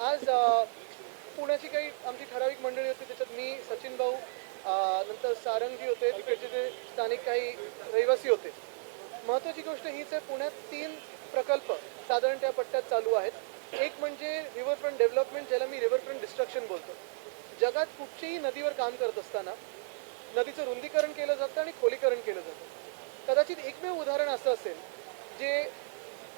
आज पुण्याची काही आमची ठराविक मंडळी होती त्याच्यात मी सचिन भाऊ नंतर सारंगजी होते तिकडचे जे स्थानिक काही रहिवासी होते. महत्त्वाची गोष्ट हीच आहे पुण्यात तीन प्रकल्प साधारण त्या पट्ट्यात चालू आहेत. एक म्हणजे रिव्हरफ्रंट डेव्हलपमेंट ज्याला मी रिव्हरफ्रंट डिस्ट्रक्शन बोलतो. जगात कुठचीही नदीवर काम करत असताना नदीचं रुंदीकरण केलं जातं आणि खोलीकरण केलं जातं. कदाचित एकमेव उदाहरण असं असेल जे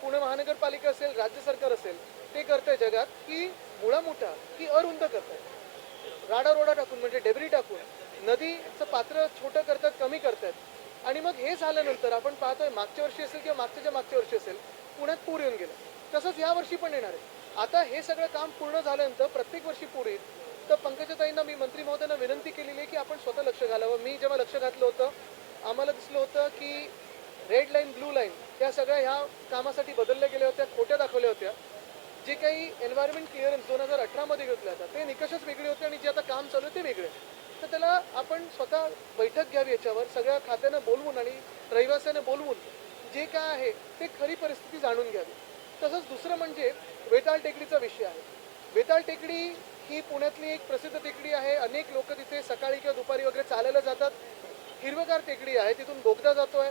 पुणे महानगरपालिका असेल राज्य सरकार असेल ते करतंय जगात की मुळा मोठा की अरुंद करतायत राडा रोडा टाकून म्हणजे डेबरी टाकून नदीचं पात्र छोटं करतात कमी करतायत आणि मग हे झाल्यानंतर आपण पाहतोय मागच्या वर्षी असेल किंवा मागच्याच्या मागच्या वर्षी असेल पुण्यात पूर येऊन गेलं. तसंच या वर्षी पण येणार आहे. आता हे सगळं काम पूर्ण झाल्यानंतर प्रत्येक वर्षी पूर येईल. तर पंकजाताईंना मी मंत्री महोदयांना विनंती केलेली आहे की आपण स्वतः लक्ष घालावं. मी जेव्हा लक्ष घातलं होतं आम्हाला दिसलं होतं की रेड लाईन ब्लू लाईन या सगळ्या ह्या कामासाठी बदलल्या गेल्या होत्या खोट्या दाखवल्या होत्या. जे काही एन्व्हायरमेंट क्लिअरन्स दोन हजार अठरामध्ये घेतल्या होत्या ते निकषच वेगळे होते आणि जे आता काम चालू आहे ते वेगळे. तर त्याला आपण स्वतः बैठक घ्यावी याच्यावर सगळ्या खात्यानं बोलवून आणि रहिवाशाने बोलवून जे काय आहे ते खरी परिस्थिती जाणून घ्यावी. तसंच दुसरं म्हणजे वेताळ टेकडीचा विषय आहे. वेताळ टेकडी ही पुण्यातली एक प्रसिद्ध टेकडी आहे. अनेक लोक तिथे सकाळी किंवा दुपारी वगैरे चालायला जातात. हिरवगार टेकडी आहे तिथून बोगदा जातो आहे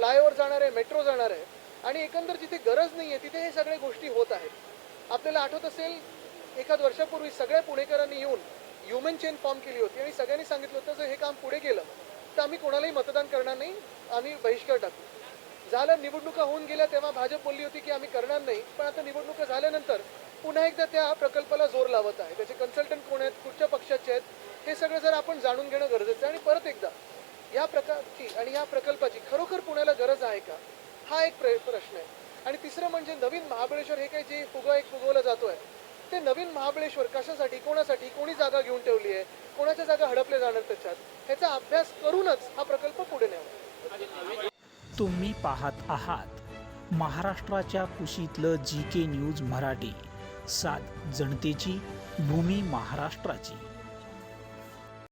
फ्लायओव्हर जाणार आहे मेट्रो जाणार आहे आणि एकंदर जिथे गरज नाही आहे तिथे हे सगळ्या गोष्टी होत आहेत. आपल्याला आठवत असेल एखाद वर्षापूर्वी सगळ्या पुणेकरांनी येऊन ह्युमन चेन फॉर्म केली होती आणि सगळ्यांनी सांगितलं होतं जर हे काम पुढे गेलं तर आम्ही कोणालाही मतदान करणार नाही आम्ही बहिष्कार टाकू. झालं निवडणुका होऊन गेल्या तेव्हा भाजप बोलली होती की आम्ही करणार नाही. पण आता निवडणुका झाल्यानंतर पुन्हा एकदा त्या प्रकल्पाला जोर लावत आहे. त्याचे कन्सल्टंट कोण आहेत कुठच्या पक्षाचे आहेत हे सगळं जर आपण जाणून घेणं गरजेचं आहे आणि परत एकदा या प्रकारची आणि या प्रकल्पाची खरोखर पुण्याला गरज आहे का? हा एक प्र प्रश्न आहे. आणि तिसरं म्हणजे नवीन महाबळेश्वर हे काही जे फुगा एक फुगवलं जातोय ते नवीन महाबळेश्वर कशासाठी कोणासाठी कोणी जागा घेऊन ठेवली आहे कोणाच्या जागा हडपल्या जाणार त्याच्यात ह्याचा अभ्यास करूनच हा प्रकल्प पुढे न्यावा. तुम्ही पाहत आहात महाराष्ट्राच्या कुशीतलं जी के न्यूज मराठी सात जनतेची भूमी महाराष्ट्राची.